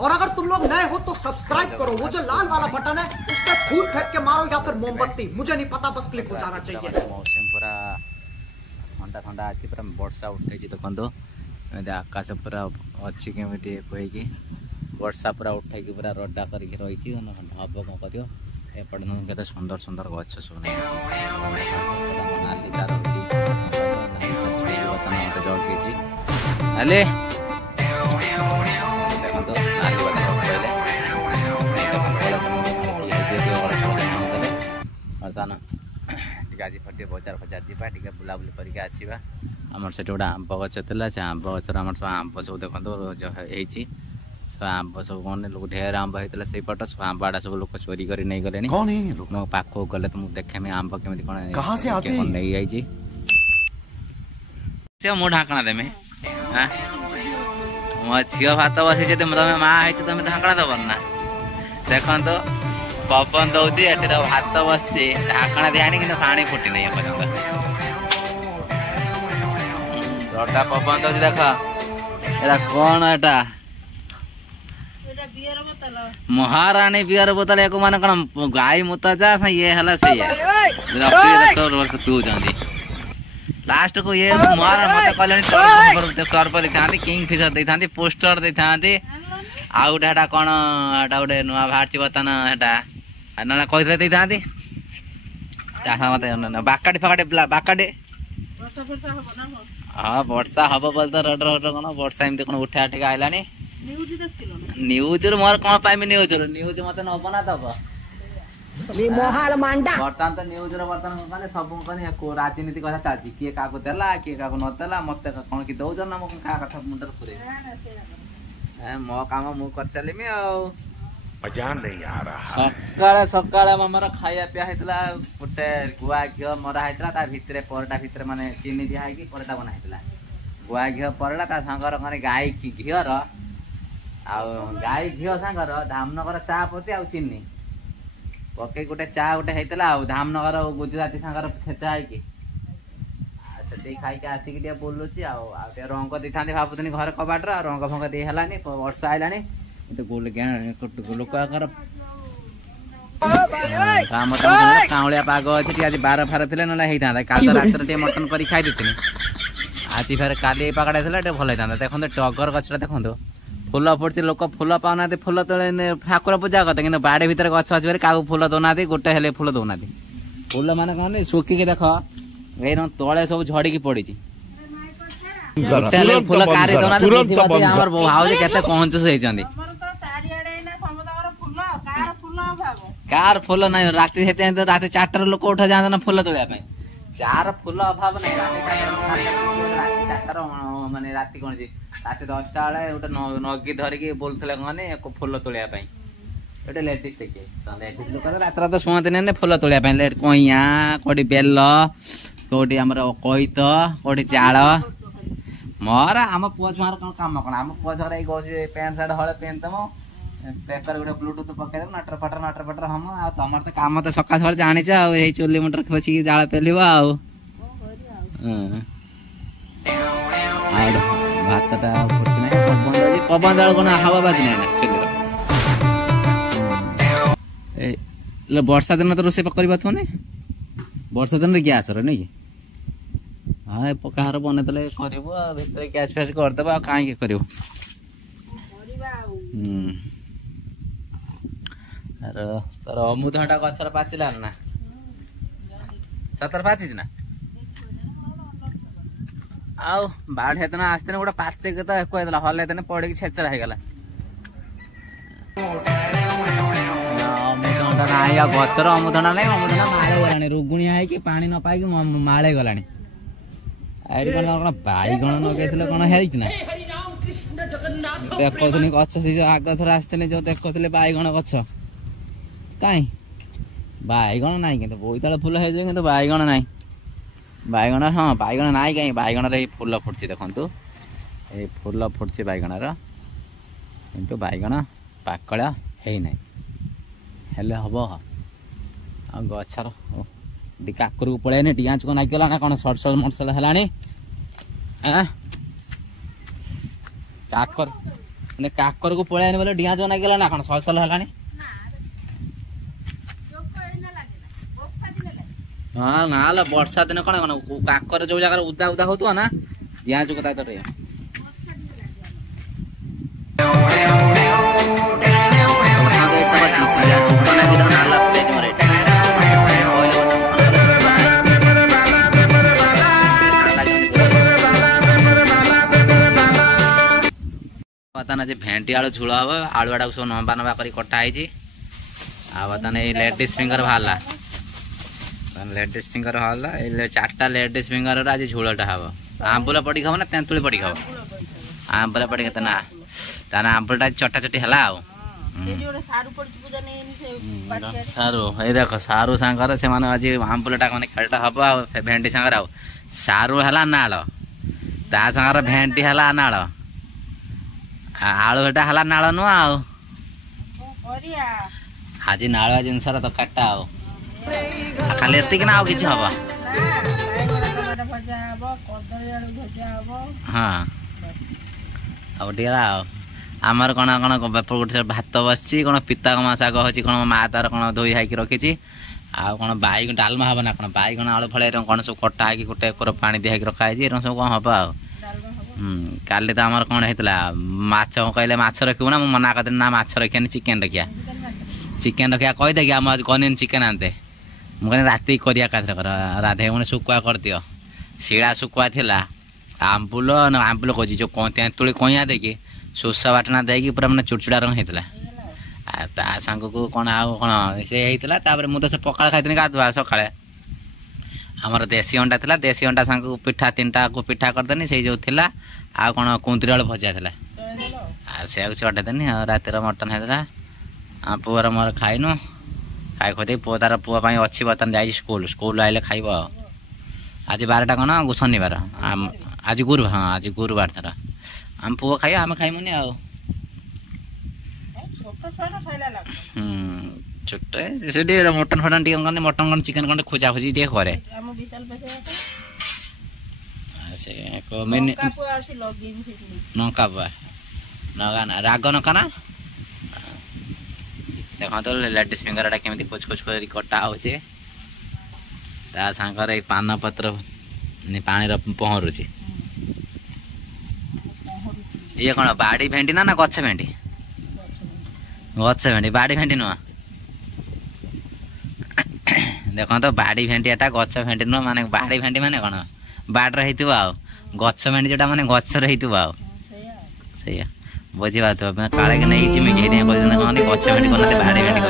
और अगर तुम लोग नए हो तो सब्सक्राइब करो, वो जो लाल वाला बटन है उस पर फूल फेंक के मारो या फिर मोमबत्ती, मुझे नहीं पता, बस क्लिक हो जाना चाहिए। मौसम पूरा ठंडा ठंडा अच्छी पूरा वर्षा उठे देखो आकाश पूरा अच्छी केमी कहीकि वर्षा पूरा उठे पूरा रडा करके रही हम कौन कर एपटे केते सुंदर सुंदर गछ सब नाली तार जगे बर्तमान आज फटे बजार फजार जा बुलाबुली करके आसवा आमर से गोटे आंब गच से आंब गचर आम सब आंब सब देखो सब आंब सब कौन लोग ढेर आंब होता से पट सब आंब आड़ा सब लोग चोरी कर नहीं गले मो पाख गले तो मुझे देखे आंब केमी कौन नहीं जाइए मो ढाकना देमे मो झील भात बसी तुम माँ है तुम ढाकना दब ना देखो तो पवन दौर भात बस ढाकना दिया कि पानी फुटी नहीं पर्यटन रटा पवन दौर देख एरा कौन एटा महाराणी बियर बोतल एक मान कौन गाय मुता जा ये हला से पिउछंती लास्ट को ये मार मत कहले टर्प देता किंग फिशर देता पोस्टर देता आ गोटे कौन गोटे नुआ बाहर बर्तमान ना कही देता मत बाकाटे फाकाटे बाकाटे हाँ वर्षा हम बोल तो रड रड कौन वर्षा एमती कौन उठा उठिक आइलानी न्यूज मोर कौन पाइबी न्यूज मत नब ना दब बर्तमान तो न्यूज बर्तमान सब राजनीति कथा चलती किए क्या देला किए क्या नदेला मत कौन कि दौर ना मुझे क्या कथा मुंडर पूरे मो काम मु कर चलमी मजा नहीं आ रहा सकाळे सकाळे ममर खाया पिया हेतला गोटे गुआ घी मरा हेतला ता भितरे परटा भितरे माने चीनी दिया है कि परटा बना हेतला गुआ घी परला ता संगर माने गाय घीर आ गाय घी संगर धामनगर चा पत्ती आ चीनी पके गोटे चा गोटे हेतला आ धामनगर गुजराती संगर छेचा है कि से खाई आसिक बुलूची रंग दी था भावुनी घर कबाटर रंग फंग दे है वर्षा आईला लोक काउलिया पाग अच्छे आज बार फार थे ना होता काल रात मटन कर खाई देती आज फेर काली पागड़ा थे भल होता देखते टगर गछटा देखो फूल फुटी लोक फूल पाऊना फूल तले ठाकुर पूजा करते कि बाड़ी भितर गछ अच्छे क्या फूल दौना गोटे हेले फूल दौना फूल मान कौन सुखिक देख तले सब झड़ी पड़ी फूल कारी भाव के कंजूस होती कार फूल ना राति राति 4टार लोक उठा जाते ना फूल तोड़ा जार फूल अभाव नहीं माने राति कौन राति 10टा बेले गोटे नगी धरिकी बोलते कौन फूल तोड़ा गोटे लेडीज लेडीज लोक रात रात शुणती ना फूल तोड़ा कईया कौटी बेल कौटी आम कईत कौटी चाल मोर आम पुआ छुआर कौन कम कौन आम पुआ छुआ गए पैंट सार्ट हले पिंधम पेपर गोटे ब्लूटूथ पकड़ नाटर फटर हम तुम तो कम तो सका सका जानी यही चुली मुंडर खसिक जाल पेल भातटा पवन जाल कौन हवा बाजी ना चुली वर्षा दिन तो रोसे कर वर्षा दिन गैस नहीं हाँ पकार बनईदे कर गैस फैस करदे कहीं कर तर अमृतभंडा गछर पाचिला ना सतर पाची ना आउ बाढ़ हेतना आसते गोटे पाचे के तो कहला हल पड़ी छेचरा होगला अमृतभंडा ना गछर अमृतभंडा ना अमृतभंडा माड़े गलानी रुगुणिया है पानी न पाई माड़े गलानी आईडी कौन बैगण नगे कौन है देखुनी गछ से आग थर आसते जो देखुले बैगण गछ कहीं बैगण ना कि बोईताल फूल हो बैगण ना बैगण हाँ बैगण ना कहीं बैगण फूल फुटची देखु ये फूल फुटची बैगणर कि बैगण पाकड़ा है ना हेले हम आ गछर काकुर को पलैनी टियाच को नागिगला ना कौन सड़सड़ मड़सड़ है काकर କାକର କୁ ପଳେଇ ଆନି ବୋଲେ ଡିଆଁ ଯୋ ନାଗିଲା ନା କଣ ସଲ ସଲ ହେଲାଣି ହଁ ନା ଲ ବର୍ଷା ଦିନ କଣ କଣ କାକର ଯୋଉ ଜାଗାରେ ଉଦା ଉଦା ହଉଥିବ ନା ଡିଆଁ ଯୋ କଥା ତ जे भेंटी आलू झोल हम आलू आड़ा सब नंबा नंबा कर कटा है लेडीज फिंगर बाहर लेडीज फिंगर बाहर 4टा लेडीज फिंगर आज झोलटा हम आंबुल पड़ी खाव ना तेंतुली पड़ी खाव आंबुल पड़ी खाते ना ताना आंबुलटा चटा चटी है सारू ये देख सारू सांगर से आज आंबुलटा मैंने खेलटा हम भेंटी सांगर सारू है नाल ता सांगर भेंटी है नाल आलू एटा हला नाल नु आज नालुआ जिनस तो काटा खाली एतिक ना किसी हम हाँ आमर कौन कौन गोटे भात बस कौन पिता कमा शाग अच्छी कौन माँ तार कौन धोई हाई रखी आउ कौन बैगन डालमा हम ना कौन बैगन आलू फल कौन सब कटा है गोटे पानी दिखाई रखाई सब कौन हम आ काली तो आमर कौन होता माछ कहले माछ रखू ना मना कर ना माछ रखिया चिकेन रखिया कहीदे कि आम आज गनी चिकेन आनते मुझे राति करिया राधे मैंने शुकुआ कर दियो शिला शुकुआ थिला आंबुल आंबुल कह जो तेंतुली कइया देकी सोसा बाटना देकी पूरा मैंने चुड़चुड़ा रंग होता सांग को कौन आउ कौन से होता मुझे पकाल खाई गाधुआ सकाଳେ आमर देसी अंडा था देसी अंडा सांग को पिठा 3टा को पिठा करदेनी से जो थिला आ कौन कुंतरी आलू भजा था से चटेदेनी रातिर मटन होता पुअर मोर खाइनु खाई खोदे पुआ तार पुआ अच्छी बर्तन जा स्कूल स्कूल आइले खाइब आज 12टा कौन शनिवार आज गुरुवार हाँ आज गुरुवार तार आम पुआ खाइ आम खाइमुनि छोट से मटन फटन टी मटन कौन चिकेन कौन खोजा खोजी टे करे नौका नगा राग नौका ना देख तो लेडीज फिंगर केमी कुछ कुछ कर कटा हो सांगर ये पान पत्र पानी पहरु ये कौन बाड़ी भेंटी ना गछ भेंटी गछ भेंटी बाड़ी भेंटी नुह देख तो बाड़ी भेंटी एटा गछ भेंटी नुह माने बाड़ी भेंटी माने कौन बाड़र होइतिबो आ गछ भेंटी जोटा माने गछर होइतिबो आ सही बुझी बात काले के नहीं जिमी के नहीं कहते कहनी गछ भेंटी करना बाड़ी भेंटी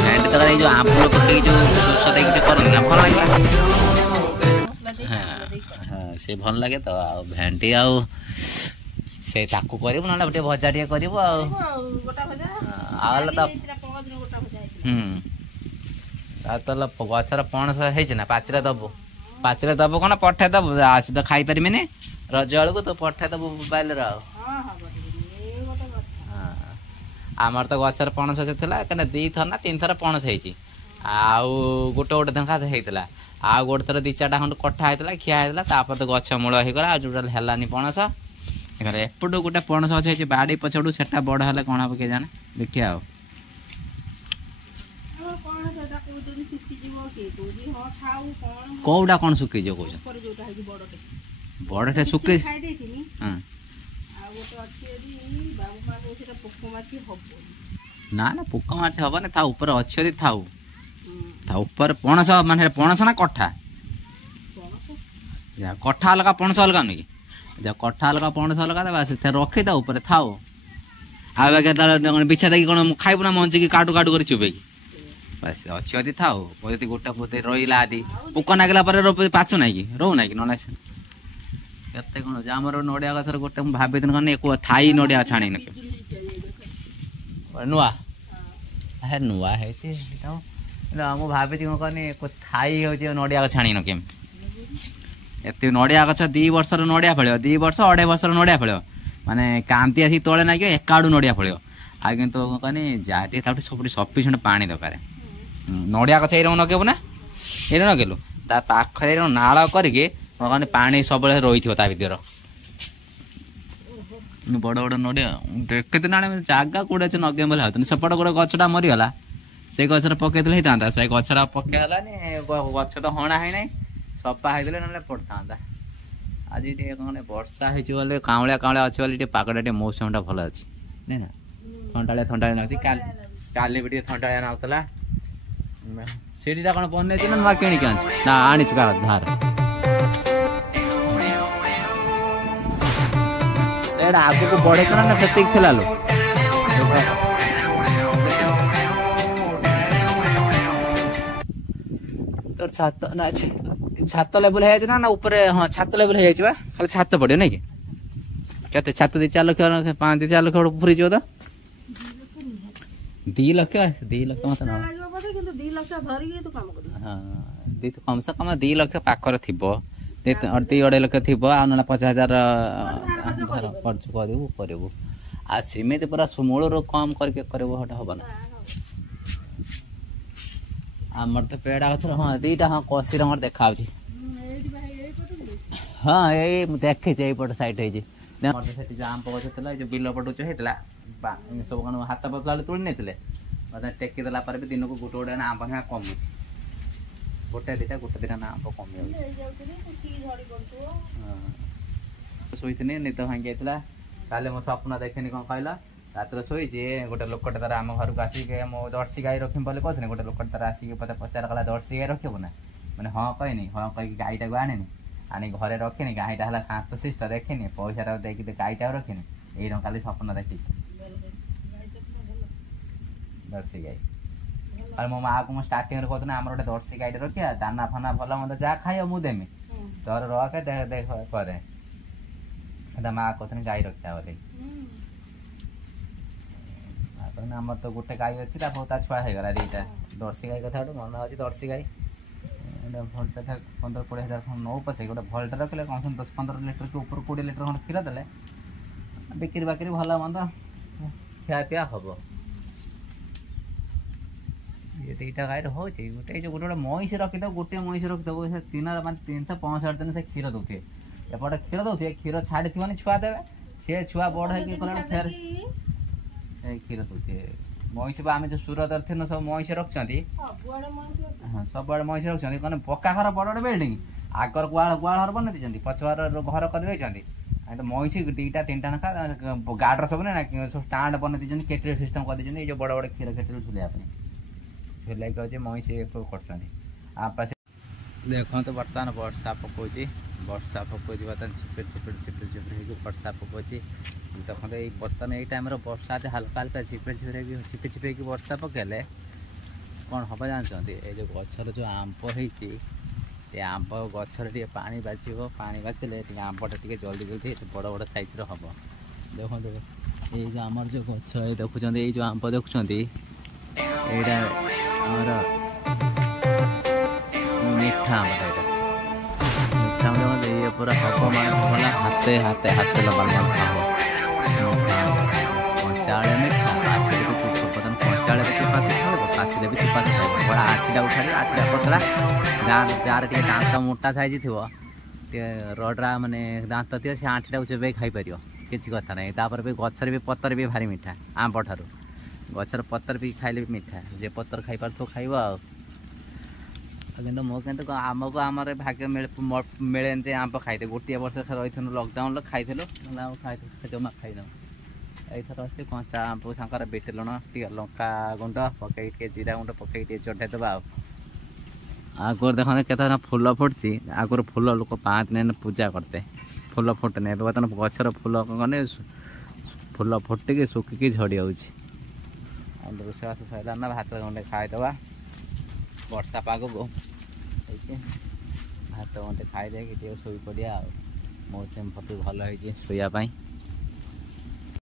भेंटी तो जो आंबुल पकई जो सोस देके करन ना भल लागे हां से भल लागे तो भेंटी आ से ताकू करिबो ना गोटे भजा टिए करिबो आ गोटा भजा आल तो तातल गछर पणस हेछि ना पाचिरा दबो कौन पठे दबो आसी तो खाई पारि मैंने रज आलू को तो पठे दबो मोबाइल आमर तो गछर पणस से कहीं 2 थर ना 3 थर पणस होती आउ गोटे गोटे धंका होता आउ गोटे थर 2-4टा खंड कटा होता खिया होता तो गछ मूल होगा जोटा है पणस एपटू गोटे पणस अच्छे बाड़ी पछड़ू से बड़ है कौन हम किए जाने देखिए कौटा कौन सुखी जो बड़टे सुखी ना ना पोक माछ हम था ऊपर अच्छी था ऊपर पणस मान पणस ना कठा कठा अलग पणस अलग नुक कठा अलग पणस अलग रखी था ऊपर था बिछा देखिए कौन खाइबू ना मंची काटू काटू कर चुबे बस अच्छी अच्छी था गोटे पोते रहा आदि पोक नागिला पाचु ना कि रो ना कि न केते कौन आमर नड़िया गथर गोटे भाभी कौन थाई नड़िया छाणी नुआ हे नुआ है मुझे भाभी कौन कहनी थाई हो नड़िया छाणी न केम एत नड़िया गछ 2 वर्ष नड़िया फल 2 वर्ष 2.5 वर्ष नड़िया फल माने कांति आसी तले ना एकाड़ू नड़िया फल आ कि कहनी जाती सब सफिसीयंट पानी दरकार नड़िया गछ ये नगेबू ना ये नगेलु ता पाखे नाल करके कौन पानी सब रही ता भर बड़ बड़ नड़िया केते जगह कौटे अच्छे नगे बोले हाथ सेपट गोटे गछटा मरीगला से गचर पकई होता से गचरा पकईलानी गछ तो हणा है ना सफा होते ना पड़ता आज कौन वर्षा होले काउलिया काउलिया अच्छे बोले पागटा मौसम भल अच्छे ना थंडाया थंडाया लगुच काली भी थंडाया नाला सीढ़ीटा कौन बनई ना नुआ किणिक ना आनी धार एटा आग को बढ़े ना से लो तो छात ना छात लेवल है ना ऊपर हाँ छात लेवल है खाली छात पड़े नहीं के छात 4 लाख 5-4 लाख पूरी जीव तो 2 लाख मत ना हाँ कम से कम 2 लाख पाखर थी 2-2.5 लाख थी 50,000 खर्च करू आ सीमित पूरा मूल कम करके हम ना आमर तो पेड़ा गच हाँ 2टा हाँ कसी रंग देखा हाँ ये देखे यहीपट सैड हो आम गच जो बिल पटू होता सब कौन हाथ पतला तोड़ी नहीं टेकीदेला भी दिन को गोटे गोटे आंब हाँ कमु गोटे 2टा आंब कमी शोनी निद भांगी जाता काले मो स्वप्न देखे कौन कहला रात शोची गोटे लोकटे तार आम घर को आसिक मो जर्सी गाई रखी बोले कहते गोटे लोक तार आसिक मत पचार कला जर्सी गाई रखबू ना मैंने हाँ कहनी हाँ कही गाईटा को आने आनी घरे रखनी गाईटा है शांत शिष्ट देखनी पैसा देखी गाईटा रखनी यही काली स्वप्न देखी जर्सी गाई और मो माँ को स्टार्टिंग कहते आम गोटे जर्सी गाई रखिया दाना फाना भल मत जहाँ खाई मुदेमी तोर रखे देख देख करे माँ कहते गाई रखा बोले आम तो गोटे गाई अच्छी छुआ होगा 2टा जर्सी गाई कथा मन अच्छी जर्सी गाई भल्टा 15-20 हज़ार नौ पचे गोटे भल्टा रखले कम से 10-15 लीटर के ऊपर 20 लीटर खंड क्षीर देले बिक्री बाक्री भल मंद खिया पिया हम ये 2टा गाई हो गोटे जो गोटे मईस रखिद गोटे मईस रखिद 365 दिन से क्षीर दौथे एपटे क्षीर दौथे क्षीर छाड़ी थी छुआ देवे सी छुआ बड़ है फेर क्षीर दौथे मईस आम जो सूरत थी सब मईस रखी हाँ सब आड़े मईस रखी कौन पक्का घर बड़ बड़ बिल्डिंग आगर गुआल घर बन दी पछुआर घर कर मईस 2टा 3टा ना गार्डर सब ना सब स्टाण्ड बन दी केटल सिस्टम कर दी जो बड़ बड़ क्षीर केटल झुलापी झुलाई मईस कर देखो तो बर्तमान वर्षा पकाउची वर्षा पकाउची बर्तमान छिपिर छिपिर छिपिर छिपिर वर्षा पकाउची देखो तो बर्तमान यही टाइम वर्षा हल्का हल्का छिपिर छिपिर छिपिर वर्षा पकेले कौन हम जानते ये जो गचर जो आंब होती आंब गचर पानी बाजिब पानी बाजिले आंबटा टे जल्दी जल्दी बड़ बड़ साइज हम देखो ये जो आमर जो गच देखुं ये जो आंब देखुं यहाँ मीठा आंबटा यहाँ मीठा ये पूरा हम मान हाथे हाथे हाथे लगा कंचाड़े मीठा बर्तमान कंचाड़े भी चुपा खाइब पाचिले भी चुपा खाइब बड़ा 8टा उठाड़ी 8टा पतला जार टे दांत मोटा साइज थी रड्रा माने दांत थी से 8टा चुपे खाई पार किसी कथा ना तापर भी गचर भी पतर भी भारी मीठा आंब ठार गचर पतर भी खाइले भी मीठा जे पतर खाई पार तो खाइब कि मो कि आम को आम भाग्य मिले जे आंब खाई गोटे वर्ष रही लकडाउन खाई जमा खाई एथर अच्छे कंचा आंब सांकर बीट लुण लंका गुंड पकई जीरा गुंड पकई चढ़ेदेवा आगर देख के फूल फुटची आगर फूल लोक पाँच दिन पूजा करते फूल फुटने बर्तमान गचर फूल कने फूल फुटिकी सुखिकी झड़ी जाऊँगी रोषेबास सरला ना भात गंडे खाईदे वर्षा पाग को भात गंडे खाईदे शोई पड़ा मौसम बहुत भल हो शोवाई